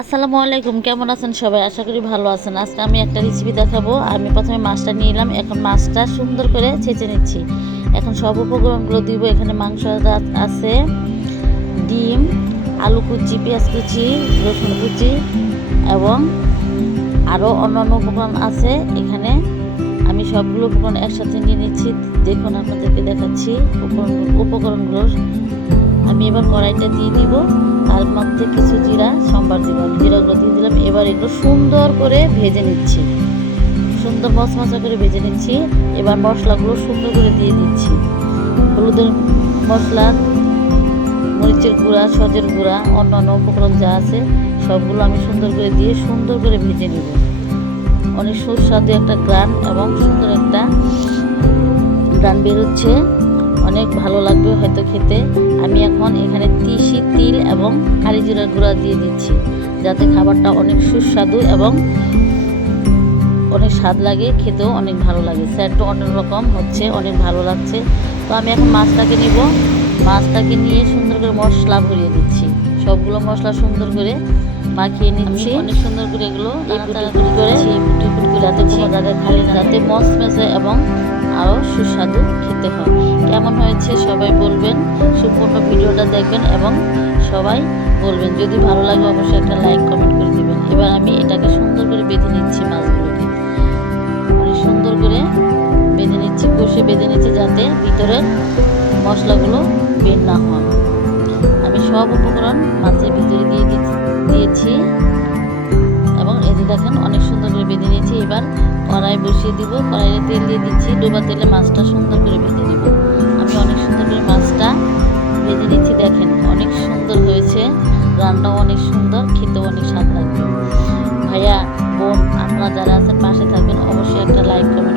আসসালামু আলাইকুম, কেমন আছেন সবাই? আশা করি ভালো আছেন। আজকে আমি একটা রেসিপি দেখাবো। আমি প্রথমে মাছটা নিয়ে এলাম, এখন মাছটা সুন্দর করে ছেঁচে নিচ্ছি। এখন সব উপকরণগুলো দিব। এখানে মাংস আছে, ডিম, আলু কুচি, পেঁয়াজ কুচি, রসুন কুচি এবং আরও অন্যান্য উপকরণ আছে। এখানে আমি সবগুলো উপকরণ একসাথে নিয়ে নিচ্ছি। দেখুন, আপনাদেরকে দেখাচ্ছি উপকরণগুলো। আমি এবার কড়াইটা দিয়ে দিব, তার মধ্যে কিছু জিরা সম্বার দিব। আমি জিরাগুলো দিয়ে দিলাম। এবার এগুলো সুন্দর করে ভেজে নিচ্ছি, সুন্দর মশমশা করে ভেজে নিচ্ছি। এবার মশলাগুলো সুন্দর করে দিয়ে দিচ্ছি। হলুদের মশলা, মরিচের গুঁড়া, সজের গুঁড়া, অন্যান্য উপকরণ যা আছে সবগুলো আমি সুন্দর করে দিয়ে সুন্দর করে ভেজে নেব। অনেক সুস্বাদু একটা গ্রান এবং সুন্দর একটা গ্রান বেরোচ্ছে, অনেক ভালো লাগবে হয়তো খেতে। আমি এখন এখানে তিল এবং কালি জিরার গুঁড়া দিয়ে দিচ্ছি, যাতে খাবারটা অনেক সুস্বাদু এবং অনেক স্বাদ লাগে, খেতেও অনেক ভালো লাগে। স্যাডটা অনেক রকম হচ্ছে, অনেক ভালো লাগছে। তো আমি এখন মাছটাকে নিব। মাছটাকে নিয়ে সুন্দর করে মশলা ভরিয়ে দিচ্ছি। সবগুলো মশলা সুন্দর করে মাখিয়ে নিচ্ছি। অনেক সুন্দর করে এগুলো নাড়াচাড়া করে যাতে খালি না, যাতে মচমচে এবং আরও সুস্বাদু খেতে হয়। কেমন হয়েছে সবাই বলবেন, সম্পূর্ণ ভিডিওটা দেখবেন এবং সবাই বলবেন। যদি ভালো লাগে অবশ্যই একটা লাইক কমেন্ট করে দিবেন। এবার আমি এটাকে সুন্দর করে বেঁধে নিচ্ছি। মাছগুলোকে অনেক সুন্দর করে বেঁধে নিচ্ছি, কষে বেঁধে নিচ্ছি, যাতে ভিতরের মশলাগুলো বের না হয়। আমি সব উপকরণ মাছের ভিতরে দিয়েছি এবং এই যে দেখেন অনেক সুন্দর করে বেঁধে নিয়েছি। এবার কড়াই বসিয়ে দিব, কড়াইয়ে তেল দিয়ে দিচ্ছি। ডোবা তেলে মাছটা সুন্দর করে ভেজে দিব। আমি অনেক সুন্দর করে মাছটা ভেজে নিচ্ছি। দেখেন অনেক সুন্দর হয়েছে, রান্নাও অনেক সুন্দর, খেতেও অনেক স্বাদ লাগবে। ভাইয়া বোন, আপনারা যারা আছেন পাশে থাকবেন, অবশ্যই একটা লাইক কমেন্ট